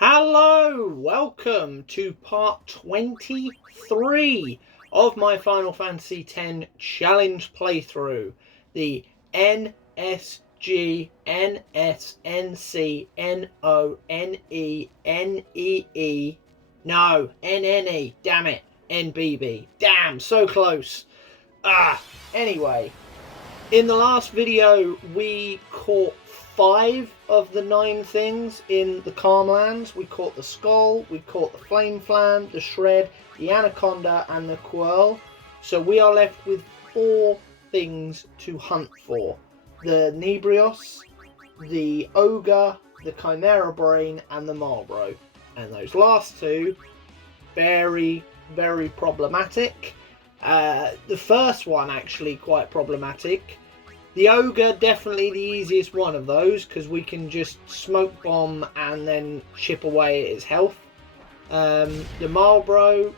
Hello, welcome to part 23 of my Final Fantasy X challenge playthrough, the NSGNSNCNONENNEBB. No, NNE, damn it, NBB. Damn, so close. Anyway, in the last video we caught 5 of the 9 things in the Calmlands. We caught the Skull, we caught the Flame Flan, the Shred, the Anaconda and the Quirl. So we are left with 4 things to hunt for. The Nebrios, the Ogre, the Chimera Brain and the Marlborough. And those last 2, very, very problematic. The first one actually quite problematic. The Ogre, definitely the easiest one of those, because we can just smoke bomb and then chip away at its health. The Marlborough,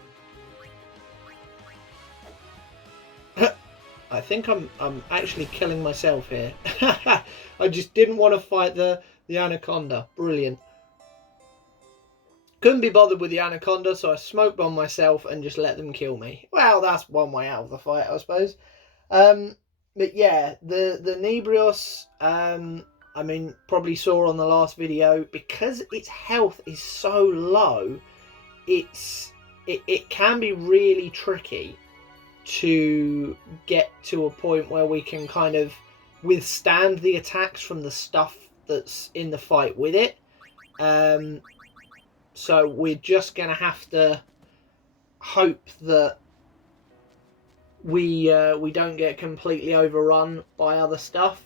I think I'm actually killing myself here. I just didn't want to fight the Anaconda. Brilliant. Couldn't be bothered with the Anaconda, so I smoke bomb myself and just let them kill me. Well, that's one way out of the fight, I suppose. But yeah, the Nebrios, I mean, probably saw on the last video, because its health is so low, it can be really tricky to get to a point where we can kind of withstand the attacks from the stuff that's in the fight with it. So we're just going to have to hope that we don't get completely overrun by other stuff.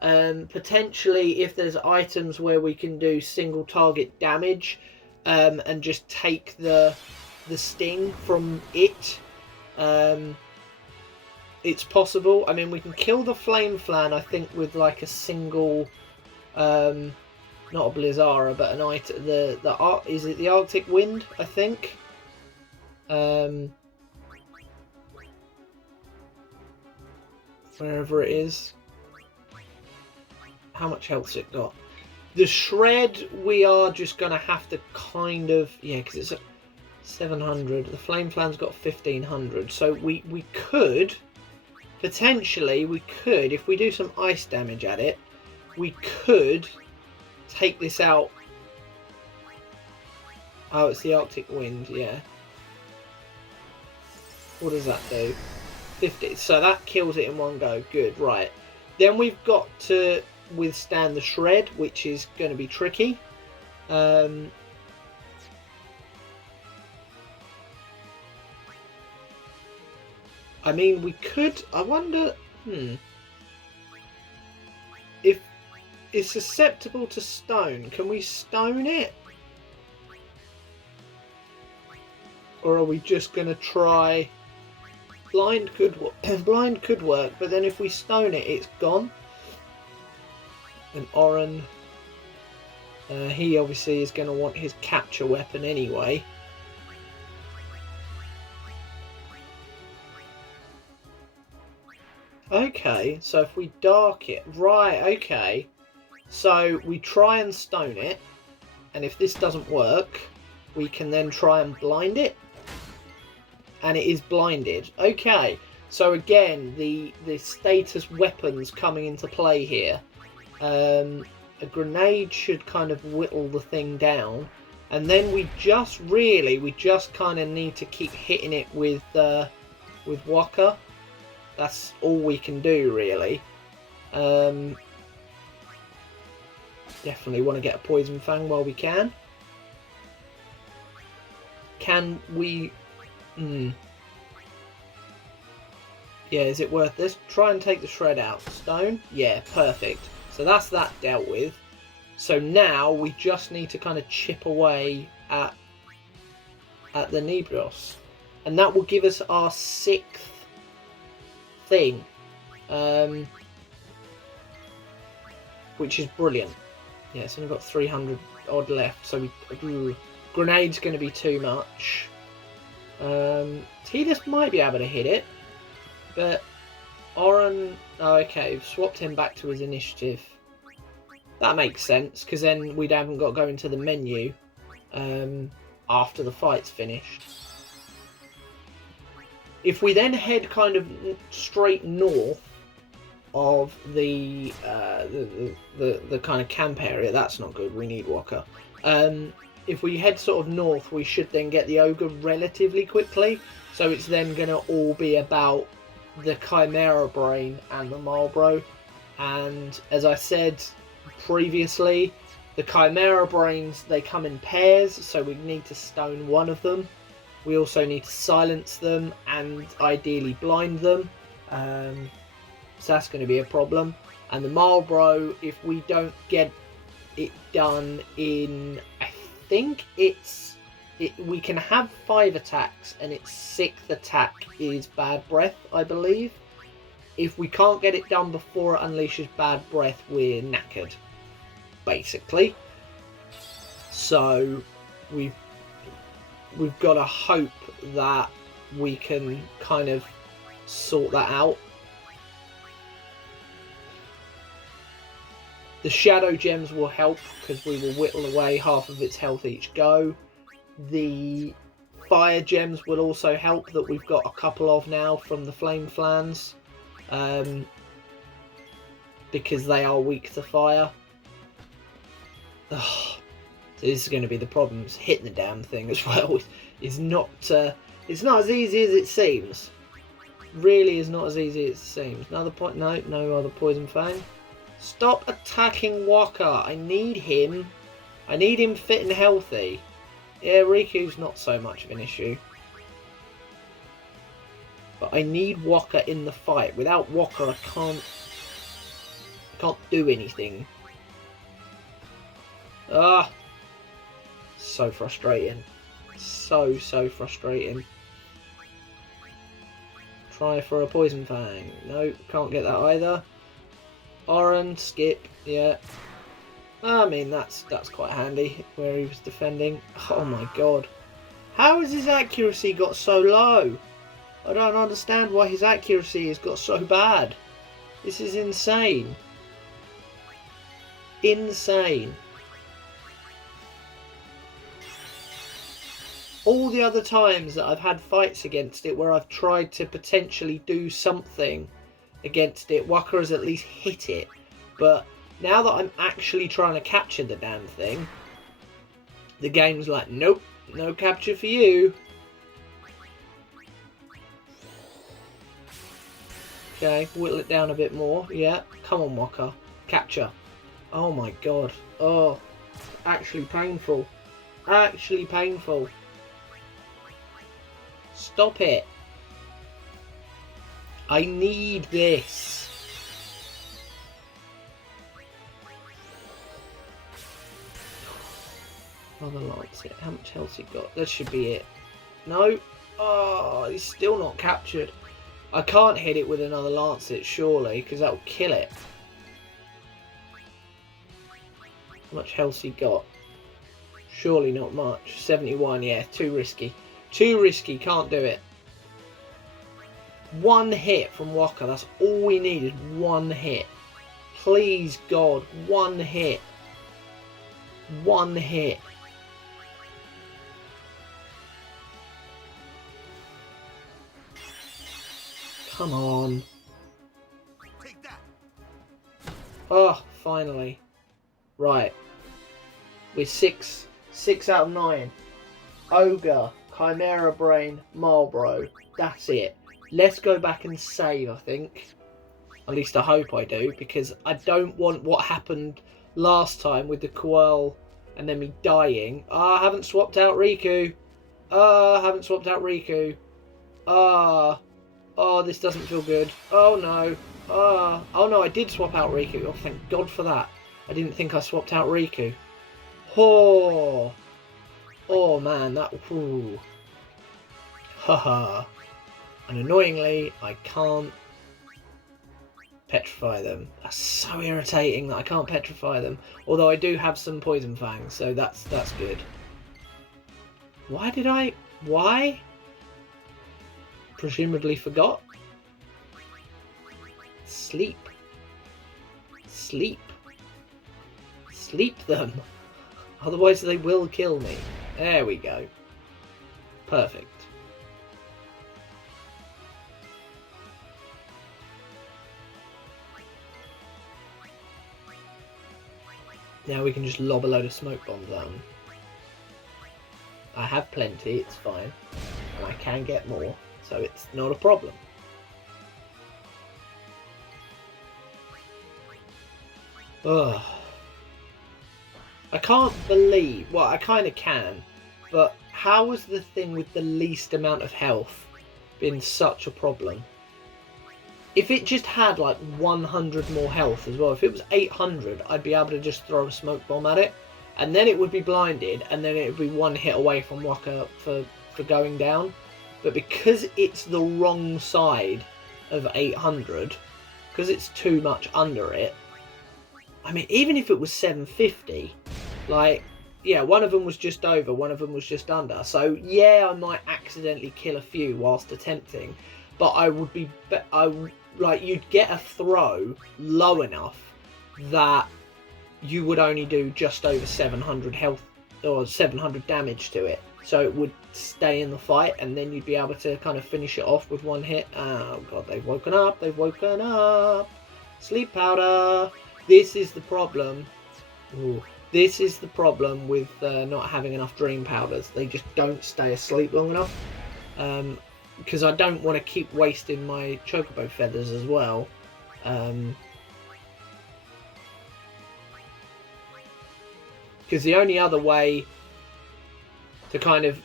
Potentially, if there's items where we can do single target damage and just take the sting from it, it's possible. I mean, we can kill the Flame Flan, I think, with like a single, not a Blizzara, but an item. Is it the Arctic Wind? I think. Wherever it is. How much health's it got? The Shred, we are just going to have to kind of... Yeah, because it's at 700. The Flame Flan's got 1500. So we could... Potentially, we could, if we do some ice damage at it, we could take this out. Oh, it's the Arctic Wind, yeah. What does that do? 50. So that kills it in one go. Good, right. Then we've got to withstand the Shred, which is going to be tricky. I mean, we could... I wonder... If it's susceptible to stone, can we stone it? Or are we just going to try... Blind could work, but then if we stone it, it's gone. And Oren, he obviously is going to want his capture weapon anyway. Okay, so if we dark it, right? Okay, so we try and stone it, and if this doesn't work, we can then try and blind it. And it is blinded. Okay, so again, the status weapons coming into play here. A grenade should kind of whittle the thing down, and then we just kind of need to keep hitting it with Waka. That's all we can do, really. Definitely want to get a Poison Fang while we can. Can we... Yeah, is it worth this? Try and take the Shred out. Stone? Yeah, perfect. So that's that dealt with. So now we just need to kind of chip away at the Nebrios. And that will give us our 6th thing. Which is brilliant. Yeah, it's only got 300 odd left. So Grenade's going to be too much. Tidus might be able to hit it, but Oren... Oh, okay, we've swapped him back to his initiative. That makes sense, because then we haven't got to go into the menu. after the fight's finished. If we then head kind of straight north of the kind of camp area, that's not good. We need Walker. If we head sort of north, we should then get the ogre relatively quickly. So it's then going to all be about the Chimera Brain and the Marlborough. And as I said previously, the Chimera Brains, they come in pairs, so we need to stone one of them. We also need to silence them and ideally blind them. So that's going to be a problem. And the Marlborough, if we don't get it done in, I think we can have 5 attacks, and its 6th attack is Bad Breath, I believe. If we can't get it done before it unleashes Bad Breath, we're knackered, basically. So we've got to hope that we can kind of sort that out. The Shadow Gems will help because we will whittle away half of its health each go. The Fire Gems will also help, that we've got a couple of now from the Flame Flans. Because they are weak to fire. Ugh, this is going to be the problem. Hitting the damn thing as well is not. It's not as easy as it seems. Really, is not as easy as it seems. Another point. No other Poison Fang. Stop attacking Walker. I need him. I need him fit and healthy. Yeah, Riku's not so much of an issue. But I need Walker in the fight. Without Walker, I can't do anything. Ah, so frustrating. So frustrating. Try for a Poison Fang. No, can't get that either. Oran, skip, yeah. I mean, that's quite handy where he was defending. Oh my god. How has his accuracy got so low? I don't understand why his accuracy has got so bad. This is insane. Insane. All the other times that I've had fights against it where I've tried to potentially do something against it, Walker has at least hit it. But now that I'm actually trying to capture the damn thing, the game's like, nope, no capture for you. Okay, whittle it down a bit more. Yeah, come on, Walker. Capture. Oh my god. Oh, actually painful. Actually painful. Stop it. I need this. Other lights it. How much health he got? That should be it. No. Oh, he's still not captured. I can't hit it with another Lancet, surely, because that will kill it. How much health he got? Surely not much. 71, yeah, too risky. Too risky, can't do it. One hit from Walker, that's all we need is one hit. Please, God, one hit. One hit. Come on. Oh, finally. Right. We're 6 out of 9. Ogre, Chimera Brain, Marlborough. That's it. Let's go back and save, I think. At least I hope I do, because I don't want what happened last time with the Quirl and then me dying. Ah, I haven't swapped out Riku. Ah, I haven't swapped out Riku. Ah. Oh, this doesn't feel good. Oh no. Ah. Oh no, I did swap out Riku. Oh, thank God for that. I didn't think I swapped out Riku. Oh. Oh man, that... Ooh. Haha. And annoyingly, I can't petrify them. That's so irritating that I can't petrify them. Although I do have some Poison Fangs, so that's good. Why did I... Why? Presumably forgot. Sleep. Sleep. Sleep them. Otherwise they will kill me. There we go. Perfect. Now we can just lob a load of smoke bombs at them. I have plenty, it's fine. And I can get more, so it's not a problem. Ugh. I can't believe, well, I kind of can, but how has the thing with the least amount of health been such a problem? If it just had like 100 more health as well, if it was 800, I'd be able to just throw a smoke bomb at it, and then it would be blinded, and then it would be one hit away from Waka for going down. But because it's the wrong side of 800, because it's too much under it, I mean, even if it was 750, like, yeah, one of them was just over, one of them was just under. So, yeah, I might accidentally kill a few whilst attempting, but I would be, like, you'd get a throw low enough that you would only do just over 700 health, or 700 damage to it. So it would stay in the fight, and then you'd be able to kind of finish it off with one hit. Oh, God, they've woken up, they've woken up. Sleep powder. This is the problem. Ooh. This is the problem with not having enough dream powders. They just don't stay asleep long enough. Because I don't want to keep wasting my chocobo feathers as well. Because the only other way to kind of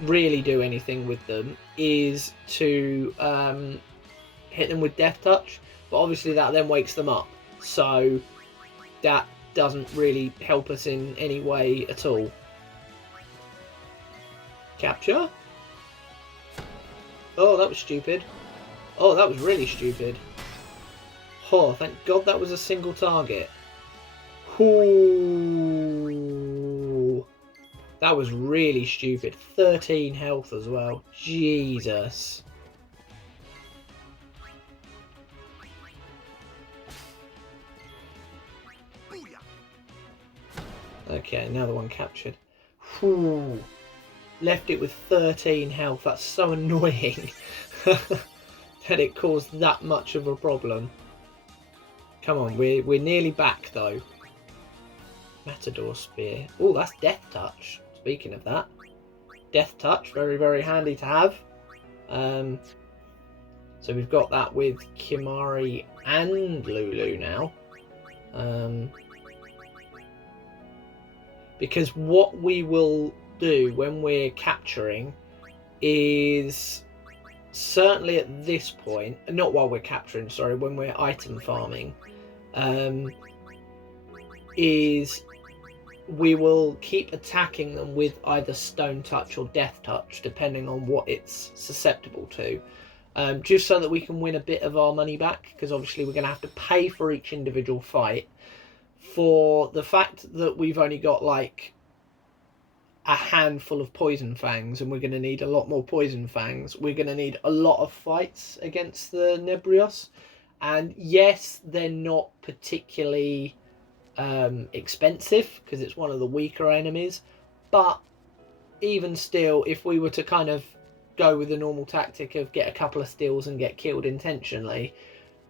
really do anything with them is to hit them with Death Touch. But obviously that then wakes them up. So that doesn't really help us in any way at all. Capture? Oh, that was stupid. Oh, that was really stupid. Oh, thank God that was a single target. Ooh. That was really stupid. 13 health as well. Jesus. Okay, another one captured. Ooh. Left it with 13 health. That's so annoying that it caused that much of a problem. Come on, we're nearly back though. Matador Spear. Oh, that's Death Touch. Speaking of that, Death Touch, very, very handy to have. So we've got that with Kimari and Lulu now. Because what we will do when we're capturing is, certainly at this point, not while we're capturing, sorry, when we're item farming, is we will keep attacking them with either Stone Touch or Death Touch, depending on what it's susceptible to, just so that we can win a bit of our money back, because obviously we're going to have to pay for each individual fight. For the fact that we've only got like a handful of Poison Fangs, and we're going to need a lot more Poison Fangs, we're going to need a lot of fights against the Nebrios. And yes, they're not particularly expensive, because it's one of the weaker enemies, but even still, if we were to kind of go with the normal tactic of get a couple of steals and get killed intentionally,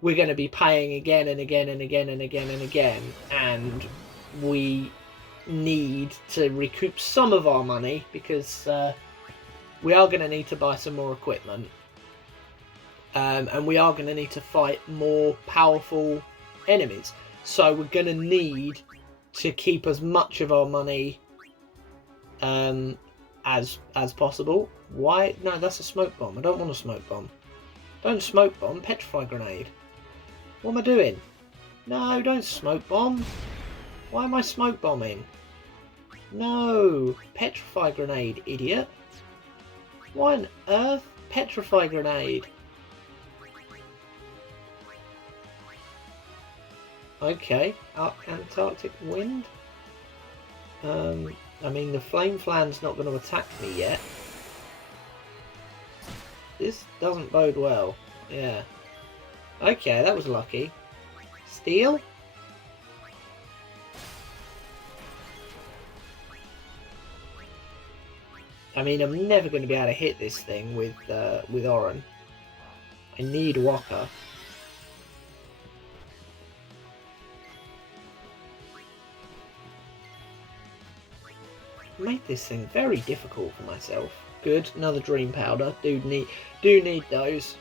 we're going to be paying again and again and again and again and again, and we need to recoup some of our money, because we are going to need to buy some more equipment, and we are going to need to fight more powerful enemies. So we're going to need to keep as much of our money as possible. Why? No, that's a smoke bomb. I don't want a smoke bomb. Don't smoke bomb. Petrify grenade. What am I doing? No, don't smoke bomb. Why am I smoke bombing? No. Petrify grenade, idiot. Why on earth? Petrify grenade. Okay, Antarctic wind. I mean, the flame flan's not going to attack me yet. This doesn't bode well. Yeah. Okay, that was lucky. Steel? I mean, I'm never going to be able to hit this thing with Oran. I need Waka. Made this thing very difficult for myself. Good, another dream powder. Do need those.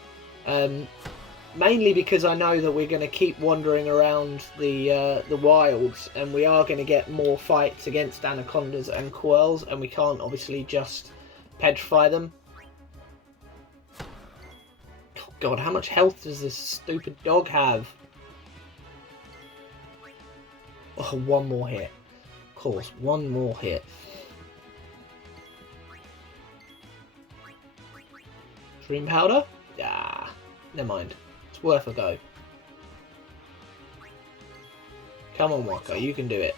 Mainly because I know that we're going to keep wandering around the wilds, and we are going to get more fights against anacondas and quirls, and we can't obviously just petrify them. Oh God, how much health does this stupid dog have? Oh, one more hit. Of course, one more hit. Dream powder? Ah, never mind. It's worth a go. Come on, Waka, you can do it.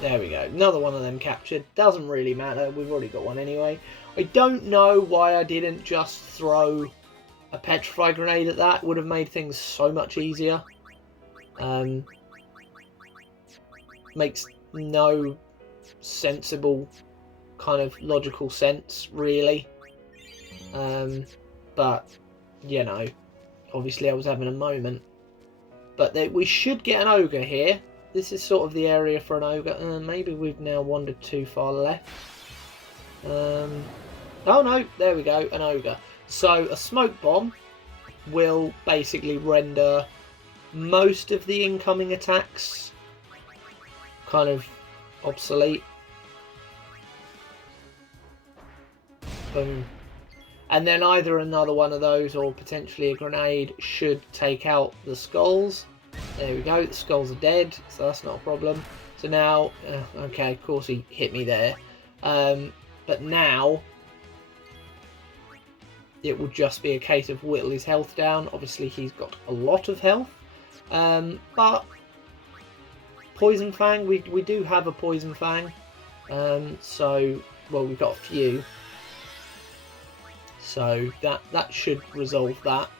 There we go. Another one of them captured. Doesn't really matter. We've already got one anyway. I don't know why I didn't just throw a petrify grenade at that. Would have made things so much easier. Makes no sensible kind of logical sense, really. But, you know, obviously I was having a moment. But we should get an ogre here. This is sort of the area for an ogre. Maybe we've now wandered too far left. Oh no, there we go, an ogre. So a smoke bomb will basically render most of the incoming attacks kind of obsolete. Boom. And then either another one of those or potentially a grenade should take out the skulls. There we go, the skulls are dead, so that's not a problem. So now, okay, of course he hit me there. But now, it will just be a case of whittle his health down. Obviously he's got a lot of health. But, Poison Fang, we do have a Poison Fang. So, well, we've got a few. So that should resolve that.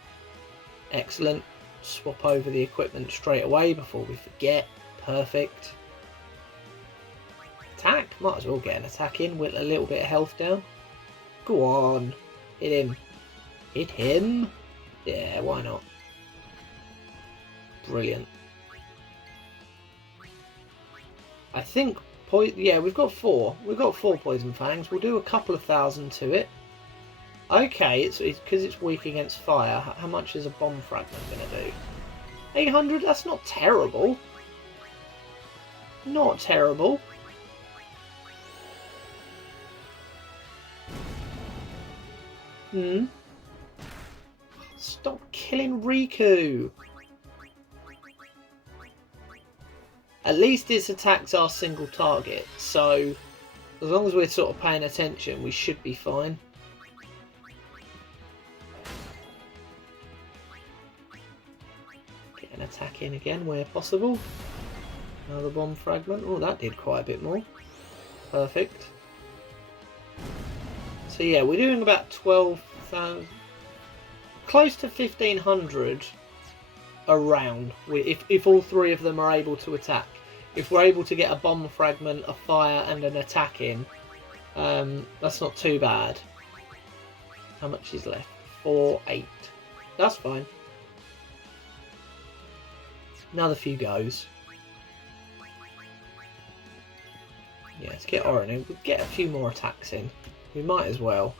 Excellent. Swap over the equipment straight away before we forget. Perfect. Attack. Might as well get an attack in with a little bit of health down. Go on. Hit him. Hit him. Yeah, why not? Brilliant. I think... yeah, we've got four. We've got 4 Poison Fangs. We'll do a couple of thousand to it. Okay, it's because it's weak against fire. How much is a bomb fragment going to do? 800? That's not terrible. Not terrible. Stop killing Riku. At least its attacks are single target, so as long as we're sort of paying attention, we should be fine. Get an attack in again where possible. Another bomb fragment. Oh, that did quite a bit more. Perfect. So yeah, we're doing about 12,000, close to 1,500 around. If all 3 of them are able to attack. If we're able to get a bomb fragment, a fire, and an attack in, that's not too bad. How much is left? 4,800. That's fine. Another few goes. Yeah, let's get Orin in. We'll get a few more attacks in. We might as well.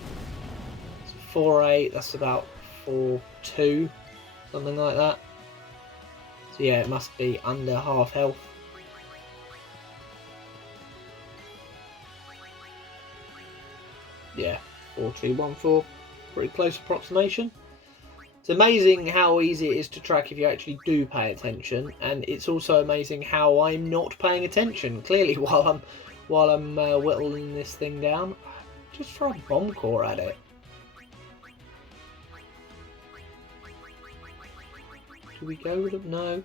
So 4,800, that's about 4,200, something like that. So yeah, it must be under half health. Yeah, 4,214. Pretty close approximation. It's amazing how easy it is to track if you actually do pay attention, and it's also amazing how I'm not paying attention. Clearly, while I'm whittling this thing down, just throw a bomb core at it. Do we go with it? No.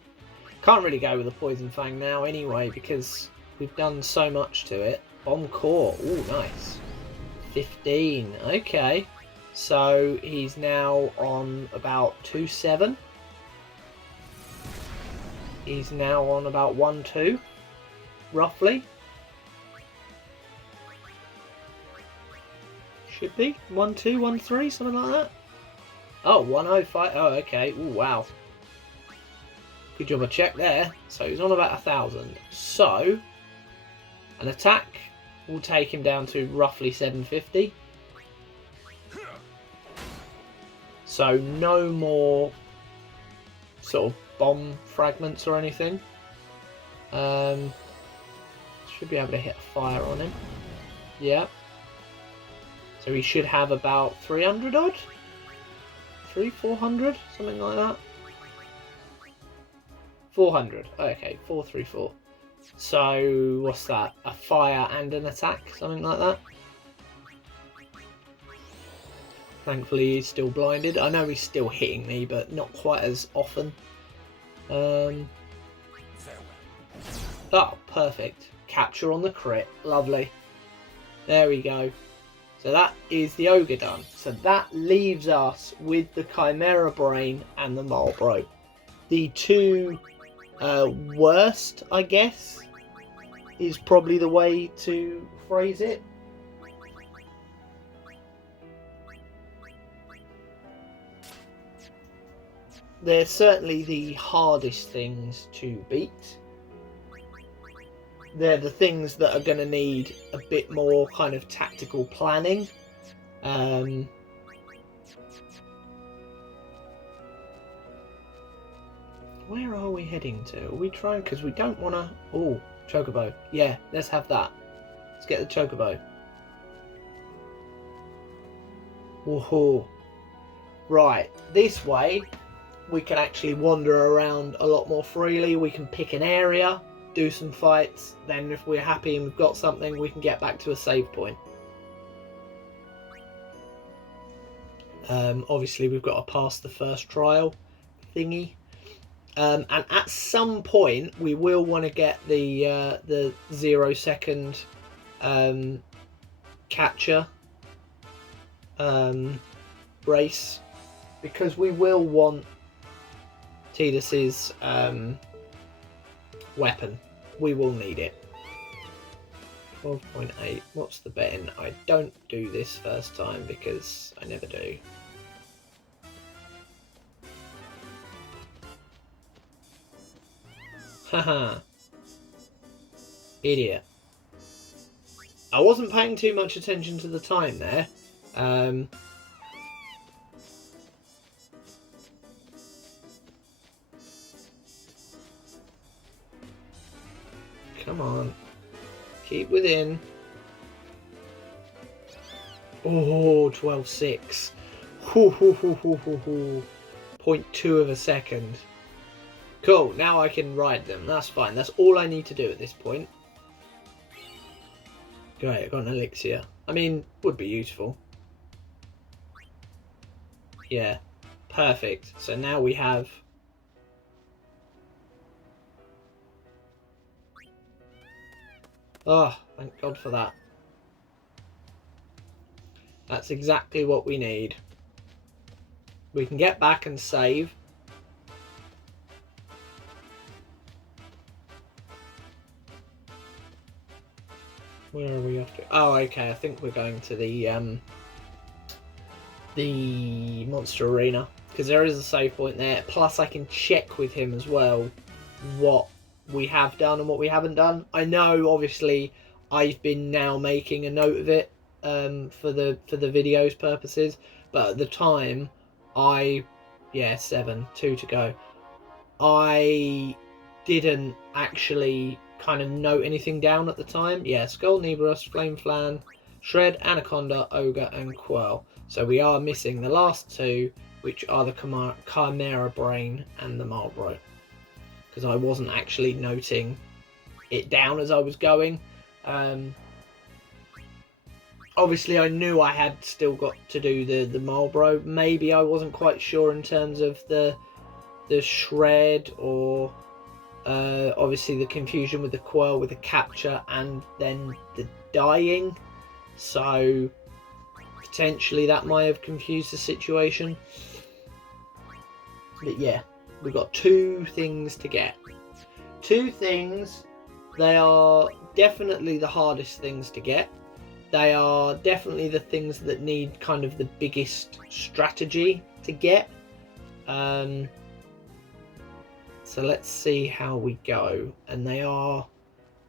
Can't really go with a Poison Fang now anyway, because we've done so much to it. Bomb core. Ooh, nice. 15. Okay. So he's now on about 2,700. He's now on about 1,200, roughly. Should be 1213, something like that. Oh, 105. Oh, okay. Ooh, wow. Good job I checked there. So he's on about 1,000. So an attack will take him down to roughly 750. So no more sort of bomb fragments or anything. Should be able to hit a fire on him. Yeah. So he should have about 300 odd? 400? Something like that. 400. Okay, 434. So what's that? A fire and an attack? Something like that. Thankfully he's still blinded. I know he's still hitting me, but not quite as often. Oh, perfect. Capture on the crit. Lovely. There we go. So that is the ogre done. So that leaves us with the Chimera Brain and the Marlboro. The two worst, I guess, is probably the way to phrase it. They're certainly the hardest things to beat. They're the things that are going to need a bit more kind of tactical planning. Where are we heading to? Are we trying? Because we don't want to... Oh, Chocobo. Yeah, let's have that. Let's get the Chocobo. Woohoo. Right, this way we can actually wander around a lot more freely. We can pick an area, do some fights, then if we're happy and we've got something, we can get back to a save point. Obviously we've got to pass the first trial thingy, and at some point we will want to get the 0 second capture race, because we will want Tidus's weapon. We will need it. 12.8. What's the betting? I don't do this first time because I never do. Haha. Idiot. I wasn't paying too much attention to the time there. Come on. Keep within. Oh, 12.6. 0.2 of a second. Cool, now I can ride them. That's fine. That's all I need to do at this point. Great, I've got an elixir. I mean, would be useful. Yeah, perfect. So now we have... Oh, thank God for that. That's exactly what we need. We can get back and save. Where are we off to? Oh, okay. I think we're going to the monster arena, because there is a save point there. Plus, I can check with him as well what we have done and what we haven't done. I know, obviously, I've been now making a note of it for the videos purposes, but at the time, 2 to go. I didn't actually kind of note anything down at the time. Yeah, Skull, Nebrus, Flame Flan, Shred, Anaconda, Ogre, and Quirl. So we are missing the last two, which are the Chimera Brain and the Marlboro, because I wasn't actually noting it down as I was going. Obviously, I knew I had still got to do the Marlboro. Maybe I wasn't quite sure in terms of the Shred, or obviously the confusion with the Quirl with the capture and then the dying. So potentially that might have confused the situation. But yeah, we've got 2 things to get. 2 things. They are definitely the hardest things to get. They are definitely the things that need kind of the biggest strategy to get. So let's see how we go. And they are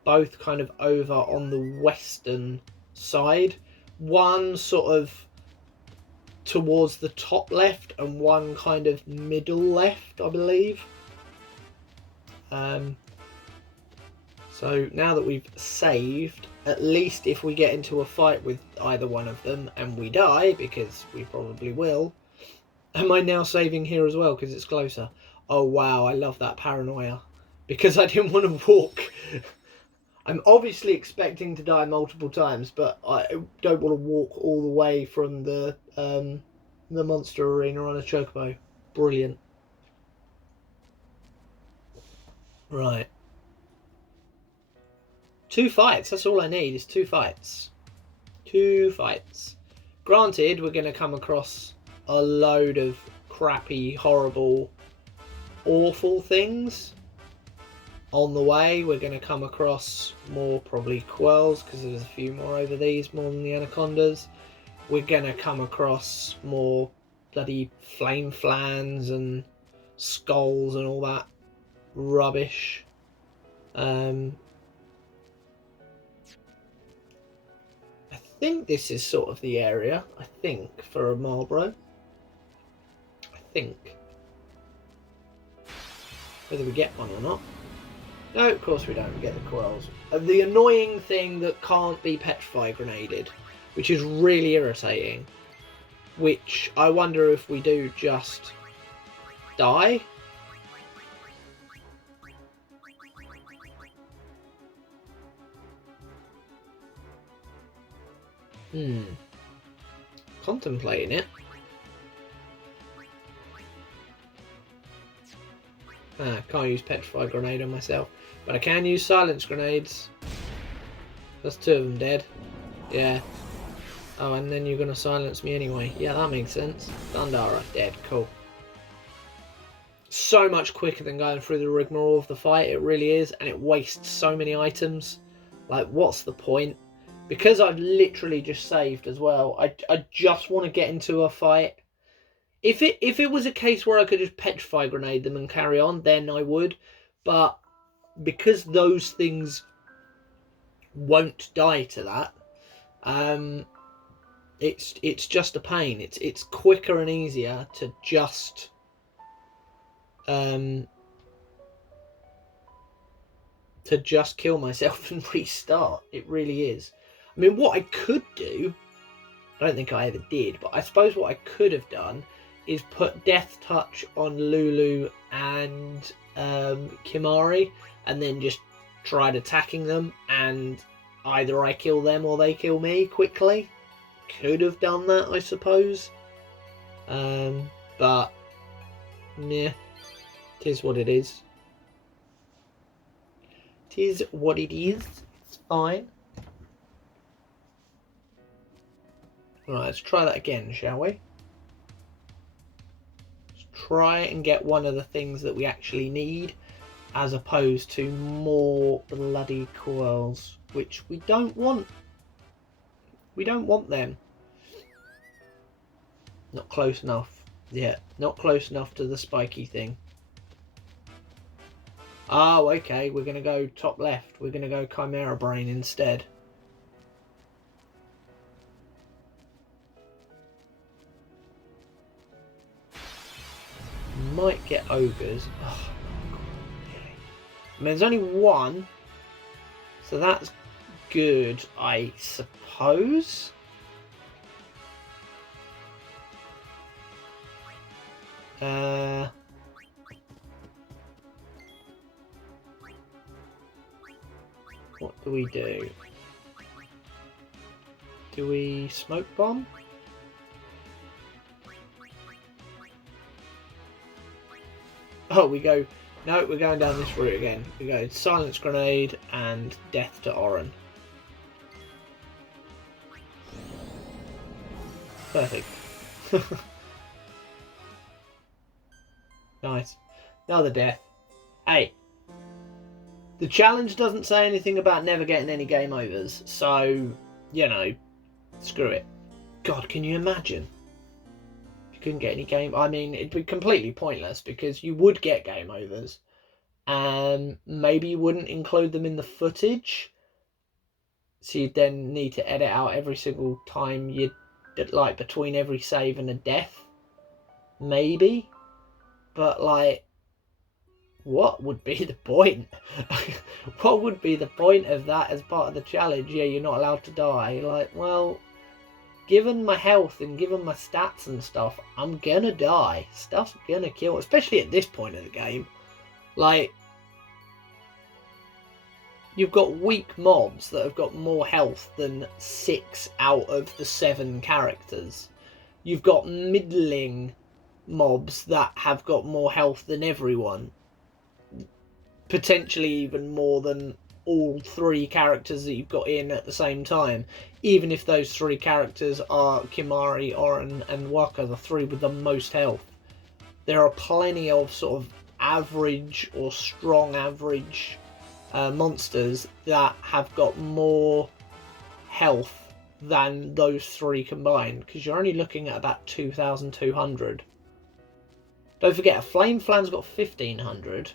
both kind of over on the western side. One sort of towards the top left and one kind of middle left, I believe. So now that we've saved, at least if we get into a fight with either one of them and we die, because we probably will. Am I now saving here as well because it's closer? Oh wow, I love that paranoia. Because I didn't want to walk. I'm obviously expecting to die multiple times, but I don't want to walk all the way from the monster arena on a chocobo. Brilliant. Right. 2 fights, that's all I need is 2 fights. 2 fights. Granted, we're going to come across a load of crappy, horrible, awful things. On the way, we're going to come across more probably quells, because there's a few more over these, more than the anacondas. We're going to come across more bloody flame flans and skulls and all that rubbish. I think this is sort of the area, I think, for a Marlboro. I think. Whether we get one or not. No, of course we don't. We get the quells. The annoying thing that can't be petrify grenaded, which is really irritating. Which I wonder if we do just die. Contemplating it. Can't use petrify grenade on myself, but I can use silence grenades. That's 2 of them dead. Yeah. Oh, and then you're gonna silence me anyway. Yeah, that makes sense. Thundara dead. Cool. So much quicker than going through the rigmarole of the fight. It really is, and it wastes so many items. Like, what's the point? Because I've literally just saved as well. I just want to get into a fight. If it was a case where I could just petrify grenade them and carry on, then I would. But because those things won't die to that, it's just a pain. It's quicker and easier to just kill myself and restart. It really is. I mean, what I could do, I don't think I ever did, but I suppose what I could have done is put Death Touch on Lulu and Kimari, and then just tried attacking them, and either I kill them or they kill me quickly. Could have done that, I suppose. But, yeah, it is what it is. It is what it is. It's fine. Right, let's try that again, shall we? Let's try and get one of the things that we actually need, as opposed to more bloody coils, which we don't want. We don't want them. Not close enough. Yeah, not close enough to the spiky thing. Oh, okay, we're going to go top left. We're going to go Chimera Brain instead. Might get ogres. Oh, I mean, there's only one, so that's good, I suppose. What do we do? Do we smoke bomb? Oh, we go... No, we're going down this route again. We go silence grenade and death to Oren. Perfect. Nice. Another death. Hey. The challenge doesn't say anything about never getting any game overs. So, you know, Screw it. God, can you imagine? You couldn't get any game... I mean, it'd be completely pointless because you would get game overs. And maybe you wouldn't include them in the footage. So you'd then need to edit out every single time you... like, between every save and a death. Maybe. But, like... what would be the point? What would be the point of that as part of the challenge? Yeah, you're not allowed to die. Like, well, given my health and given my stats and stuff, I'm gonna die. Stuff's gonna kill, especially at this point of the game. Like, you've got weak mobs that have got more health than 6 out of the 7 characters. You've got middling mobs that have got more health than everyone. Potentially even more than all 3 characters that you've got in at the same time. Even if those 3 characters are Kimari, Oren and Waka, the 3 with the most health. There are plenty of sort of average or strong average monsters that have got more health than those 3 combined. Because you're only looking at about 2,200. Don't forget, a Flame Flan's got 1,500.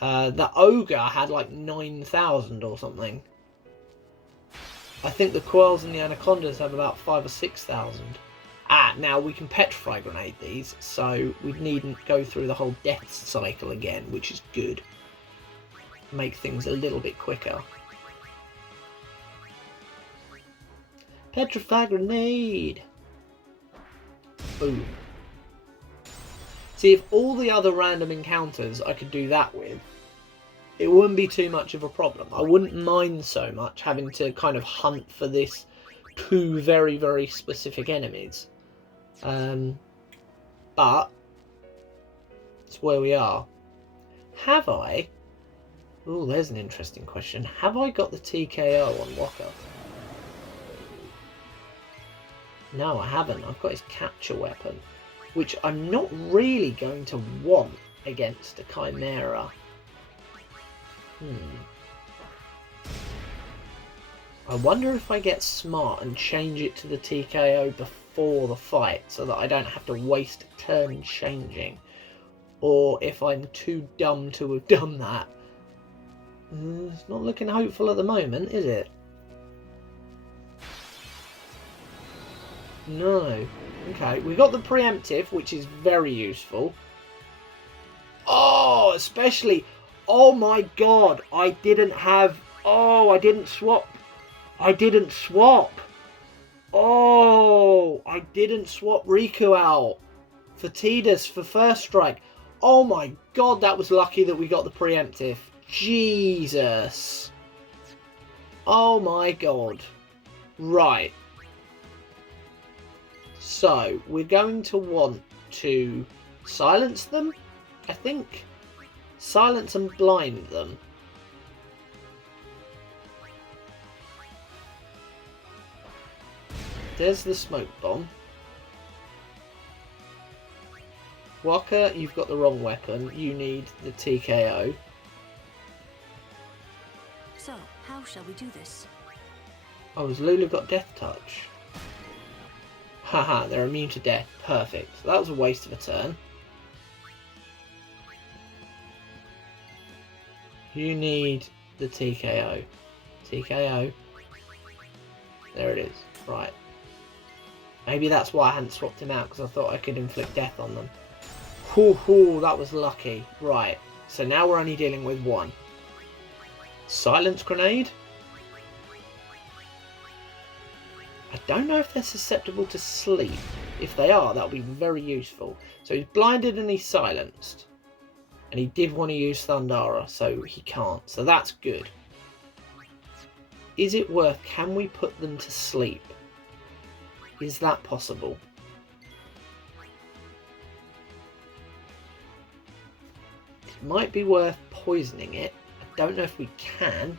The Ogre had like 9,000 or something. I think the Quirls and the Anacondas have about 5,000 or 6,000. Now we can Petrify Grenade these, so we needn't go through the whole death cycle again, which is good. Make things a little bit quicker. Petrify Grenade! Boom. See, if all the other random encounters I could do that with, it wouldn't be too much of a problem. I wouldn't mind so much having to kind of hunt for this 2 very, very specific enemies. But it's where we are. Have I... oh, there's an interesting question. Have I got the TKO on Waka? No, I haven't. I've got his capture weapon, which I'm not really going to want against a Chimera. I wonder if I get smart and change it to the TKO before the fight so that I don't have to waste a turn changing. Or if I'm too dumb to have done that. It's not looking hopeful at the moment, is it? No. Okay, we got the preemptive, which is very useful. Oh, especially... oh my god, I didn't have... oh, I didn't swap. I didn't swap. Oh, I didn't swap Riku out for Tidus for first strike. Oh my god, that was lucky that we got the preemptive. Jesus. Oh my god. Right. So, we're going to want to silence them, I think. Silence and blind them. There's the smoke bomb. Waka, you've got the wrong weapon. You need the TKO. So, how shall we do this? Oh, has Lulu got Death Touch? Haha, they're immune to death. Perfect. So that was a waste of a turn. You need the TKO. TKO. There it is. Right. Maybe that's why I hadn't swapped him out, because I thought I could inflict death on them. Hoo, that was lucky. Right. So now we're only dealing with 1. Silence Grenade. I don't know if they're susceptible to sleep. If they are, that would be very useful. So he's blinded and he's silenced. And he did want to use Thundara, so he can't. So that's good. Is it worth... can we put them to sleep? Is that possible? It might be worth poisoning it. I don't know if we can.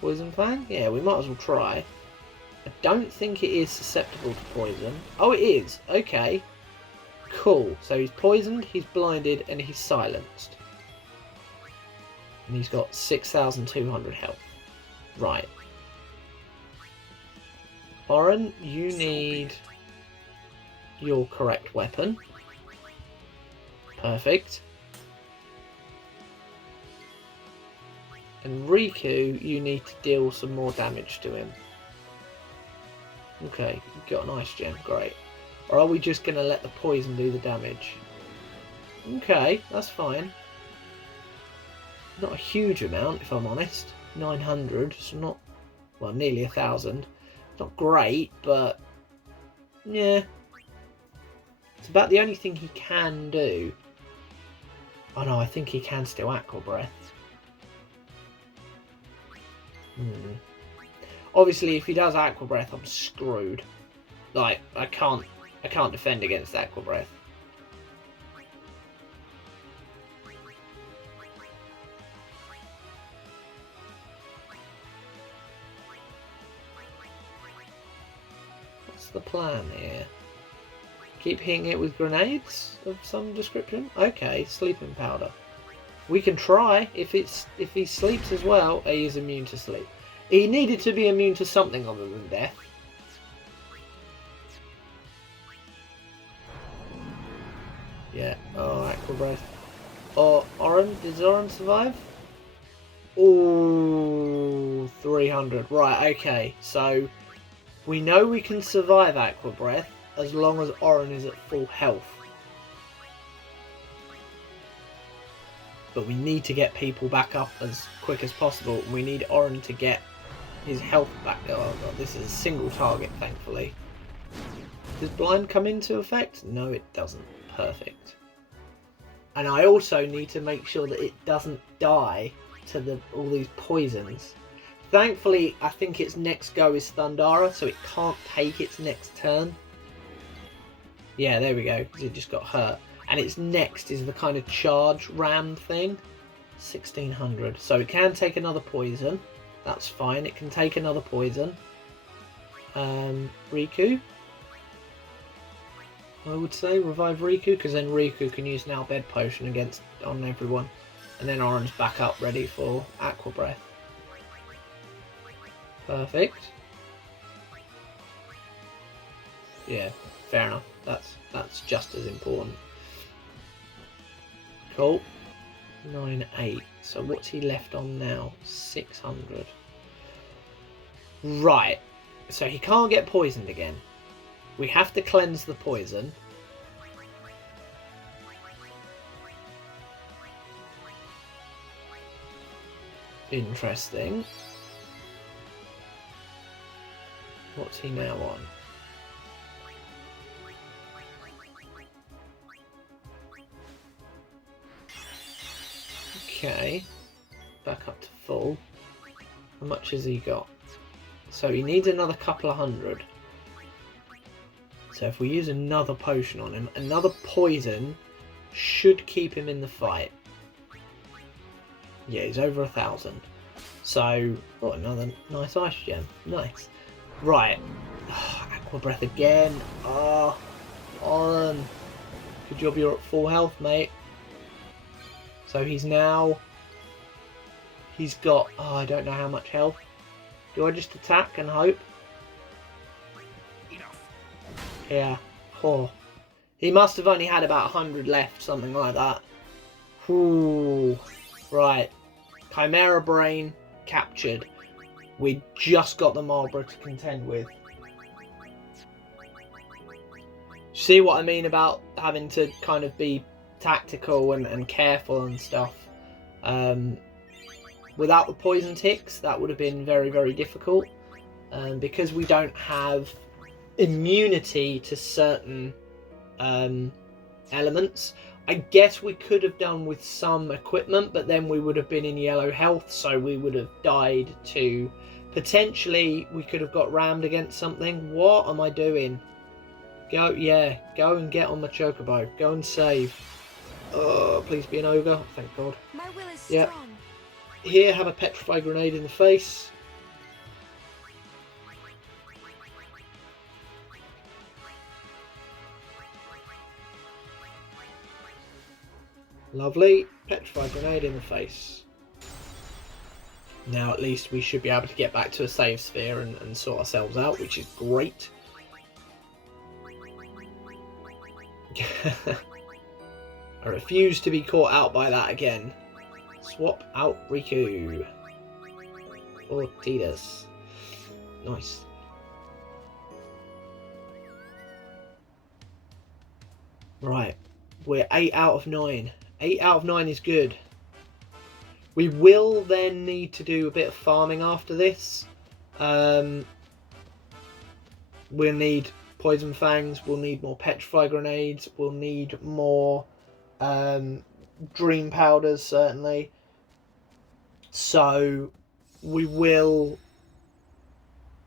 Poison Fang? Yeah, we might as well try. I don't think it is susceptible to poison. Oh, it is. Okay. Cool. So he's poisoned, he's blinded, and he's silenced. And he's got 6,200 health. Right. Oren, you need your correct weapon. Perfect. And Riku, you need to deal some more damage to him. Okay, you've got an ice gem, great. Or are we just going to let the poison do the damage? Okay, that's fine. Not a huge amount, if I'm honest. 900, so not, well, nearly 1,000. Not great, but yeah. It's about the only thing he can do. Oh no, I think he can still Aqua Breath. Obviously, if he does Aqua Breath, I'm screwed. Like, I can't defend against Aqua Breath. What's the plan here? Keep hitting it with grenades of some description? Okay, sleeping powder. We can try. If he sleeps as well, he is immune to sleep. He needed to be immune to something other than death. Yeah. Oh, Aqua Breath. Oh, Oren. Does Oren survive? Oh, 300. Right, okay. So, we know we can survive Aqua Breath as long as Oren is at full health. But we need to get people back up as quick as possible. We need Oren to get his health back. Oh god, this is a single target, thankfully. Does blind come into effect? No, it doesn't. Perfect. And I also need to make sure that it doesn't die to all these poisons. Thankfully, I think its next go is Thundara, so it can't take its next turn. Yeah, there we go, because it just got hurt. And its next is the kind of charge ram thing. 1,600. So it can take another poison. That's fine. It can take another poison. Riku. I would say revive Riku, because then Riku can use now bed potion on everyone. And then Oren's back up ready for Aqua Breath. Perfect. Yeah, fair enough. That's just as important. Cool. 9,800. So what's he left on now? 600. Right. So he can't get poisoned again. We have to cleanse the poison. Interesting. What's he now on? Okay, back up to full. How much has he got? So he needs another couple of hundred. So if we use another potion on him, another poison should keep him in the fight. Yeah, he's over 1,000. So, oh, another nice ice gem. Nice. Right. Aqua Breath again. Oh, on. Good job you're at full health, mate. So he's got, oh, I don't know how much health. Do I just attack and hope? Yeah. Oh. He must have only had about 100 left, something like that. Ooh. Right. Chimera Brain captured. We just got the Marlborough to contend with. See what I mean about having to kind of be tactical and careful and stuff. Without the poison ticks, that would have been very, very difficult. Because we don't have immunity to certain elements. I guess we could have done with some equipment, but then we would have been in yellow health, so we would have died to... Potentially, we could have got rammed against something. What am I doing? Go, yeah, go and get on the chocobo. Go and save. Oh, please be an ogre. Thank God. My will is yeah. strong. Here, have a petrify grenade in the face. Lovely. Petrified grenade in the face. Now at least we should be able to get back to a save sphere and sort ourselves out, which is great. I refuse to be caught out by that again. Swap out Riku. Or Tidus. Nice. Right. We're 8 out of 9. 8 out of 9 is good. We will then need to do a bit of farming after this. We'll need Poison Fangs. We'll need more Petrify Grenades. We'll need more Dream Powders, certainly. So we will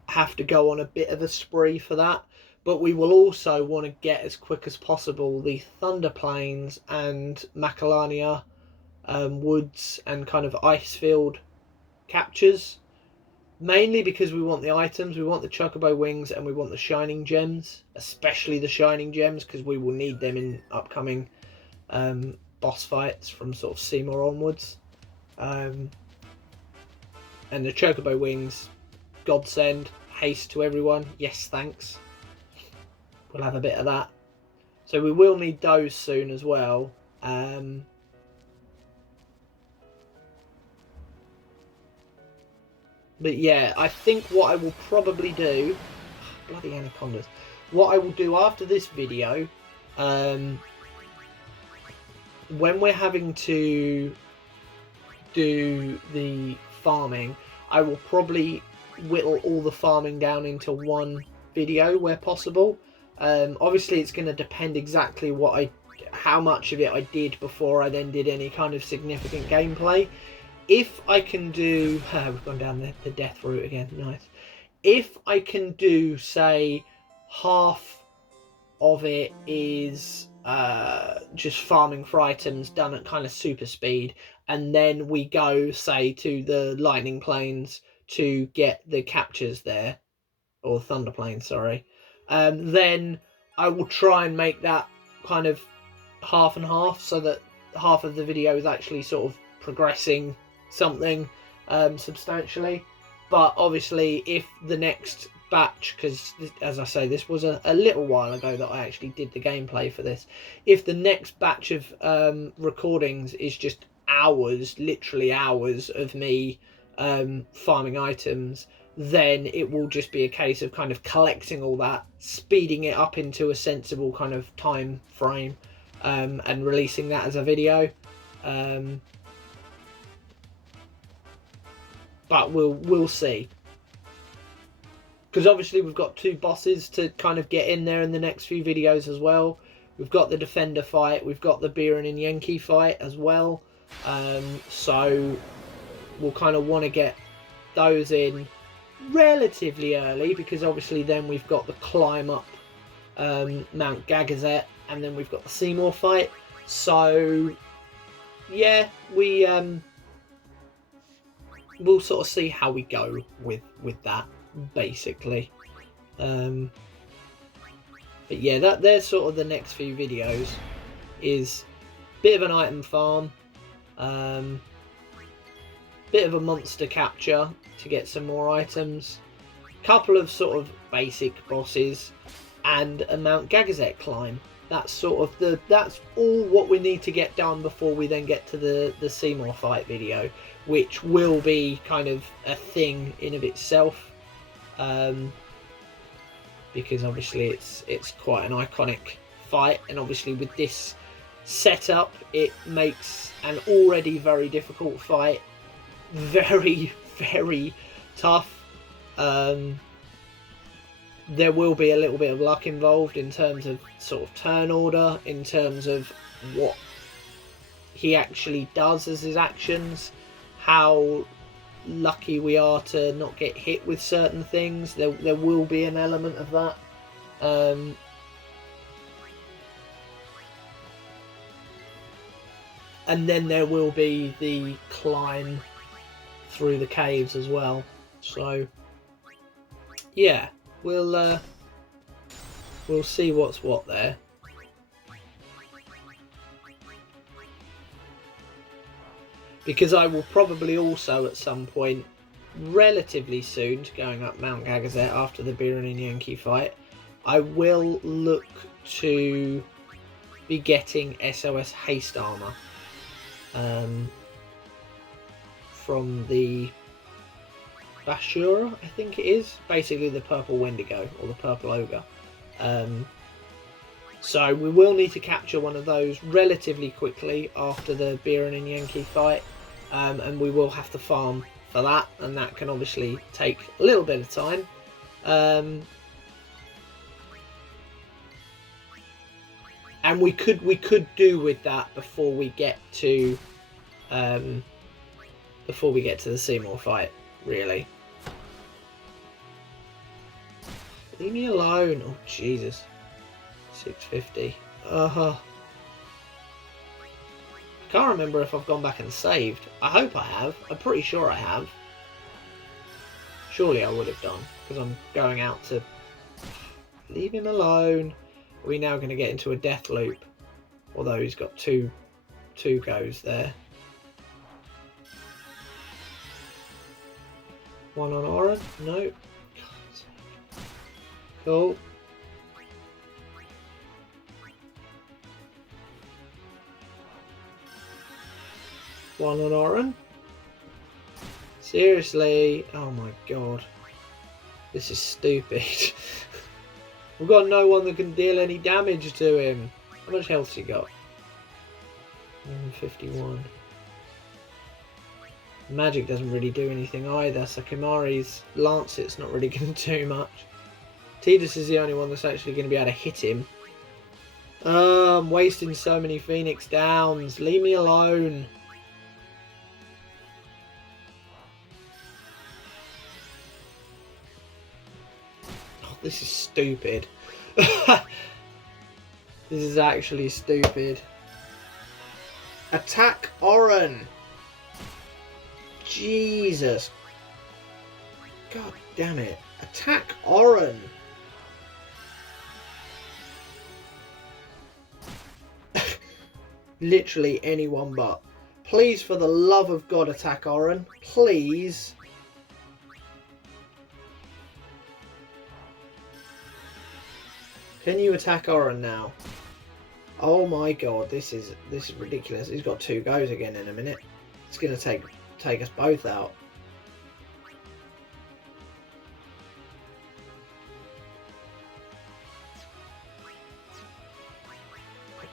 have to go on a bit of a spree for that. But we will also want to get as quick as possible the Thunder Plains and Macalania woods and kind of Icefield captures. Mainly because we want the items, we want the Chocobo Wings and we want the Shining Gems. Especially the Shining Gems, because we will need them in upcoming boss fights from sort of Seymour onwards. And the Chocobo Wings, godsend, haste to everyone, yes thanks. We'll have a bit of that. So we will need those soon as well. But yeah, I think what I will probably do... Bloody anacondas. What I will do after this video, when we're having to do the farming, I will probably whittle all the farming down into one video where possible. Obviously it's going to depend exactly how much of it I did before I then did any kind of significant gameplay. If I can do... we've gone down the death route again, nice. If I can do, say, half of it is just farming for items done at kind of super speed, and then we go, say, to the Lightning Plains to get the captures there, or Thunder Plains, sorry, then I will try and make that kind of half and half, so that half of the video is actually sort of progressing something substantially. But obviously if the next batch, because as I say, this was a little while ago that I actually did the gameplay for this, if the next batch of recordings is just hours, literally hours of me farming items, then it will just be a case of kind of collecting all that, speeding it up into a sensible kind of time frame, and releasing that as a video. But we'll see, because obviously we've got 2 bosses to kind of get in there in the next few videos as well. We've got the Defender fight, we've got the Biren and Yankee fight as well, so we'll kind of want to get those in relatively early, because obviously then we've got the climb up Mount Gagazet, and then we've got the Seymour fight. So yeah, we'll sort of see how we go with that, basically. But yeah, they're sort of the next few videos. Is a bit of an item farm, bit of a monster capture to get some more items, couple of sort of basic bosses, and a Mount Gagazet climb. That's sort of that's all what we need to get done before we then get to the Seymour fight video, which will be kind of a thing in of itself, because obviously it's quite an iconic fight, and obviously with this setup it makes an already very difficult fight very, very tough. There will be a little bit of luck involved in terms of sort of turn order, in terms of what he actually does as his actions, how lucky we are to not get hit with certain things. There will be an element of that. And then there will be the climb through the caves as well. So yeah, we'll see what's what there. because I will probably also at some point, relatively soon, going up Mount Gagazet after the Biren and Yankee fight, I will look to be getting SOS haste armor from the Bashura, I think it is, basically the purple Wendigo or the purple ogre. So we will need to capture one of those relatively quickly after the Biren and Yankee fight, and we will have to farm for that, and that can obviously take a little bit of time. And we could do with that before we get to the Seymour fight, really. Leave me alone. Oh Jesus. 650. I can't remember if I've gone back and saved. I hope I have. I'm pretty sure I have. Surely I would have done, because I'm going out to... Leave him alone. Are we now going to get into a death loop? Although he's got two goes there. One on Oren? No. Cool. One on Oren. Seriously? Oh my god. This is stupid. We've got no one that can deal any damage to him. How much health's he got? 51. Magic doesn't really do anything either, so Kimari's Lancet's not really going to do much. Tidus is the only one that's actually going to be able to hit him. I'm wasting so many Phoenix Downs. Leave me alone. Oh, this is stupid. This is actually stupid. Attack Oren. Jesus. God damn it. Attack Oren. Literally anyone but. Please, for the love of God, attack Oren. Please. Can you attack Oren now? Oh my god, this is ridiculous. He's got 2 goes again in a minute. It's gonna take us both out.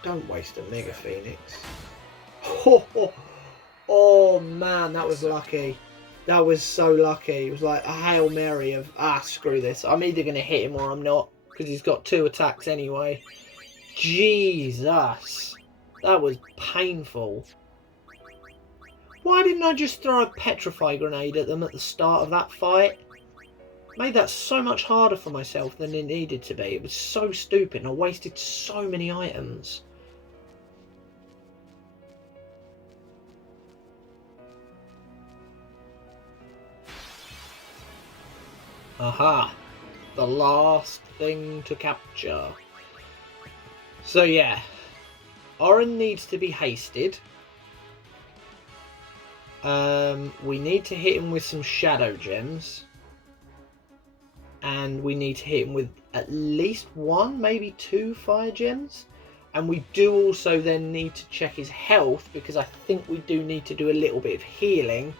Don't waste a Mega Phoenix. Oh man, that was lucky. That was so lucky. It was like a Hail Mary of, screw this. I'm either going to hit him or I'm not. Because he's got 2 attacks anyway. Jesus. That was painful. Why didn't I just throw a Petrify Grenade at them at the start of that fight? Made that so much harder for myself than it needed to be. It was so stupid and I wasted so many items. Aha. The last thing to capture. So yeah. Oren needs to be hasted. We need to hit him with some Shadow Gems. And we need to hit him with at least 1, maybe 2 Fire Gems. And we do also then need to check his health, because I think we do need to do a little bit of healing.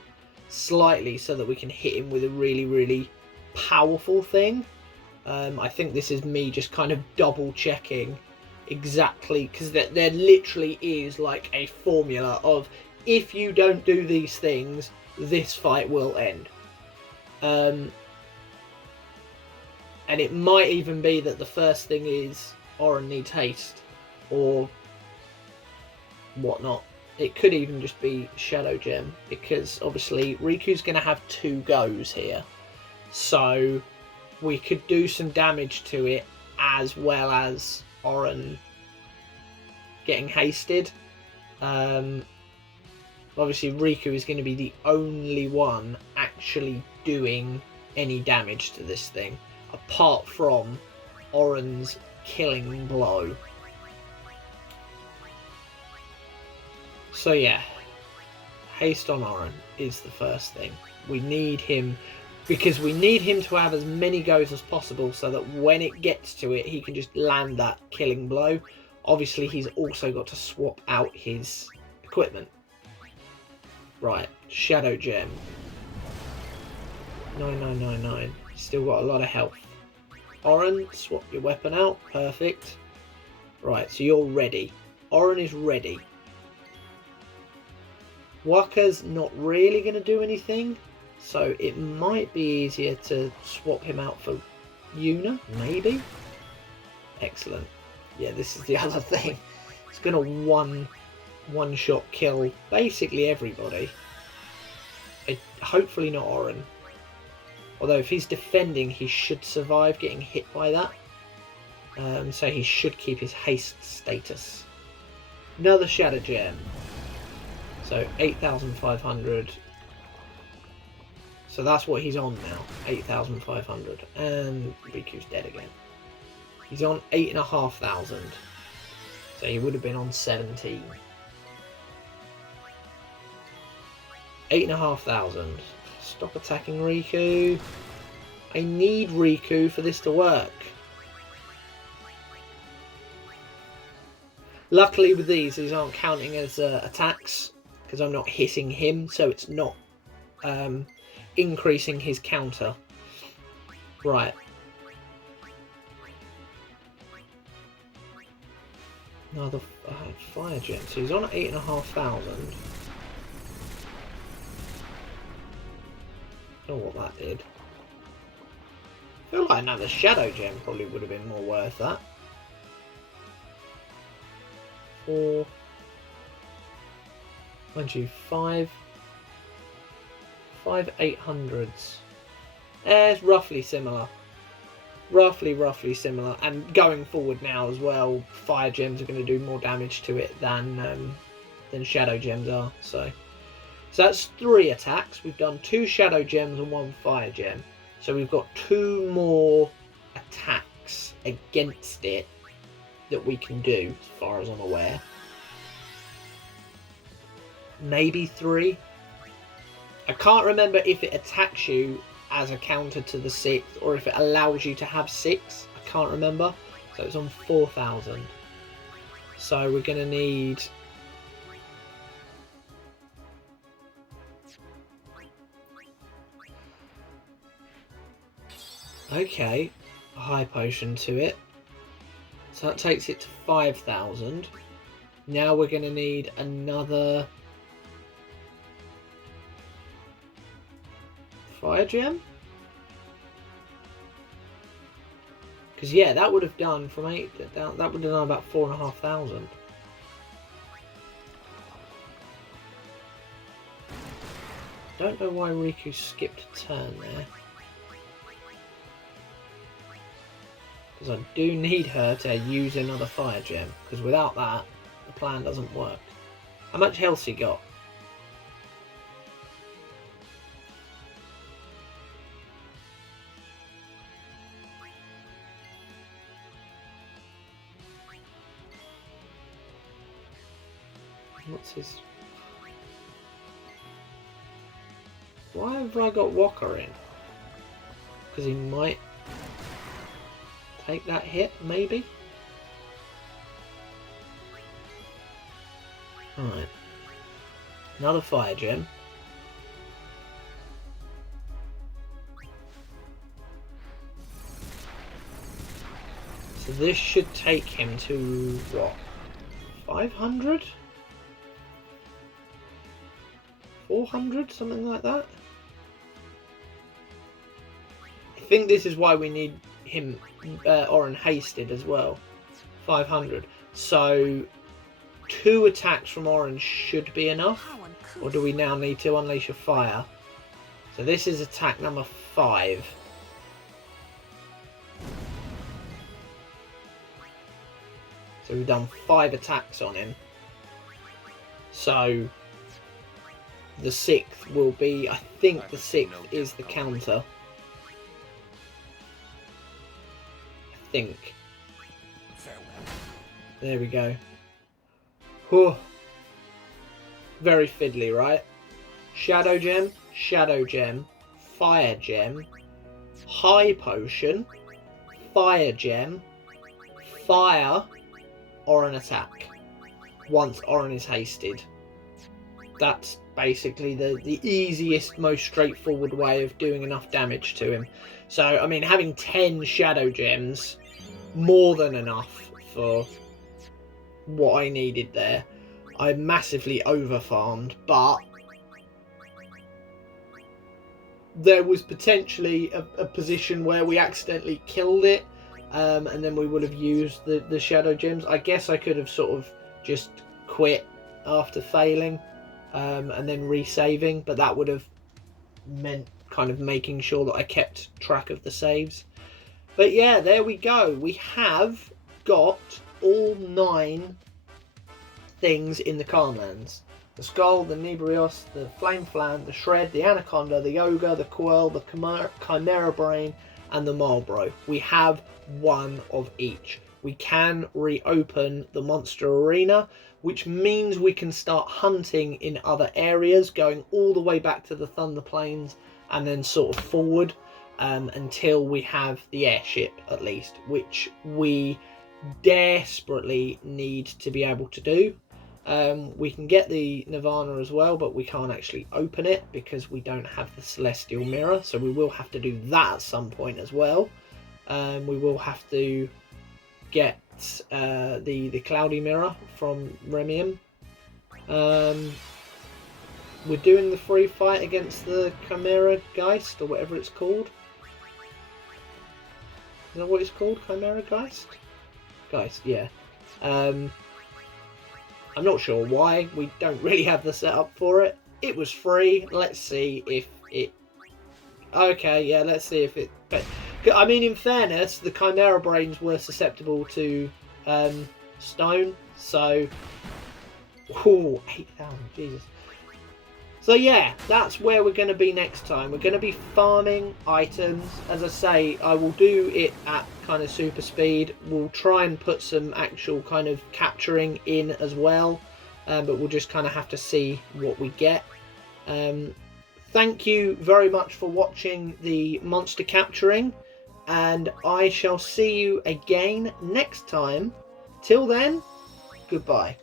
Slightly, so that we can hit him with a really, really powerful thing. I think this is me just kind of double checking exactly, because there literally is like a formula of, if you don't do these things, this fight will end. And it might even be that the first thing is Oren needs haste or whatnot. It could even just be Shadow Gem, because obviously Riku's going to have 2 goes here. So we could do some damage to it as well as Oren getting hasted. Obviously Riku is going to be the only one actually doing any damage to this thing, apart from Oren's killing blow. So yeah, Haste on Oren is the first thing. We need him, because we need him to have as many goes as possible so that when it gets to it, he can just land that killing blow. Obviously, he's also got to swap out his equipment. Right, Shadow Gem. 9999. Still got a lot of health. Oren, swap your weapon out. Perfect. Right, so you're ready. Oren is ready. Waka's not really going to do anything, so it might be easier to swap him out for Yuna, maybe? Excellent. Yeah, this is the other thing. It's going to one-shot kill basically everybody. Hopefully not Oren. Although if he's defending, he should survive getting hit by that. So he should keep his haste status. Another Shadow Gem. So 8,500. So that's what he's on now. 8,500. And Riku's dead again. He's on 8,500. So he would have been on 17. 8,500. Stop attacking Riku. I need Riku for this to work. Luckily with these aren't counting as attacks, because I'm not hitting him, so it's not increasing his counter. Right. Another fire gem. So he's on 8,500. I don't know what that did. I feel like another Shadow Gem probably would have been more worth that. 4. Mind you, 5 800s. It's roughly similar. Roughly similar. And going forward now as well, fire gems are going to do more damage to it than Shadow Gems are. So that's 3 attacks. We've done 2 Shadow Gems and 1 Fire Gem. So we've got 2 more attacks against it that we can do, as far as I'm aware. Maybe 3. I can't remember if it attacks you as a counter to the 6th or if it allows you to have 6. I can't remember. So it's on 4,000. So we're going to need... Okay, a high potion to it. So that takes it to 5,000. Now we're going to need another fire gem. Because yeah, that would have done from 8. That would have done about 4,500. Don't know why Riku skipped a turn there. Because I do need her to use another fire gem. Because without that, the plan doesn't work. How much health she got? What's his... Why have I got Walker in? Because he might... take that hit, maybe? Alright. Another fire gem. So this should take him to, what? 500? 400? Something like that? I think this is why we need him Oren hasted as well. 500. So 2 attacks from Oren should be enough. Or do we now need to unleash a fire? So this is attack number 5. So we've done 5 attacks on him. So the 6th will be, I think the 6th is the counter. Think. There we go. Whew. Very fiddly, right? Shadow Gem, Shadow Gem, Fire Gem, High Potion, Fire Gem, Fire, or an attack. Once Orin is hasted. That's basically the easiest, most straightforward way of doing enough damage to him. So, I mean, having 10 Shadow Gems, more than enough for what I needed there. I massively over-farmed, but there was potentially a position where we accidentally killed it, and then we would have used the Shadow Gems. I guess I could have sort of just quit after failing, and then resaving, but that would have meant kind of making sure that I kept track of the saves. But yeah, there we go. We have got all 9 things in the Calmlands. The Skull, the Nebrios, the Flame Flan, the Shred, the Anaconda, the Ogre, the Quirl, the Chimera Brain, and the Marlborough. We have one of each. We can reopen the Monster Arena, which means we can start hunting in other areas, going all the way back to the Thunder Plains and then sort of forward until we have the airship, at least, which we desperately need to be able to do. We can get the Nirvana as well, but we can't actually open it because we don't have the Celestial Mirror, so we will have to do that at some point as well. We will have to get the Cloudy Mirror from Remium. We're doing the free fight against the Chimera Geist, or whatever it's called. Is that what it's called? Chimera Geist? Geist, yeah. I'm not sure why. We don't really have the setup for it. It was free. Let's see if it... Okay, yeah, let's see if it... I mean, in fairness, the Chimera Brains were susceptible to stone, so... Ooh, 8,000, Jesus. So yeah, that's where we're going to be next time. We're going to be farming items. As I say, I will do it at kind of super speed. We'll try and put some actual kind of capturing in as well, but we'll just kind of have to see what we get. Thank you very much for watching the monster capturing, and I shall see you again next time. Till then, goodbye.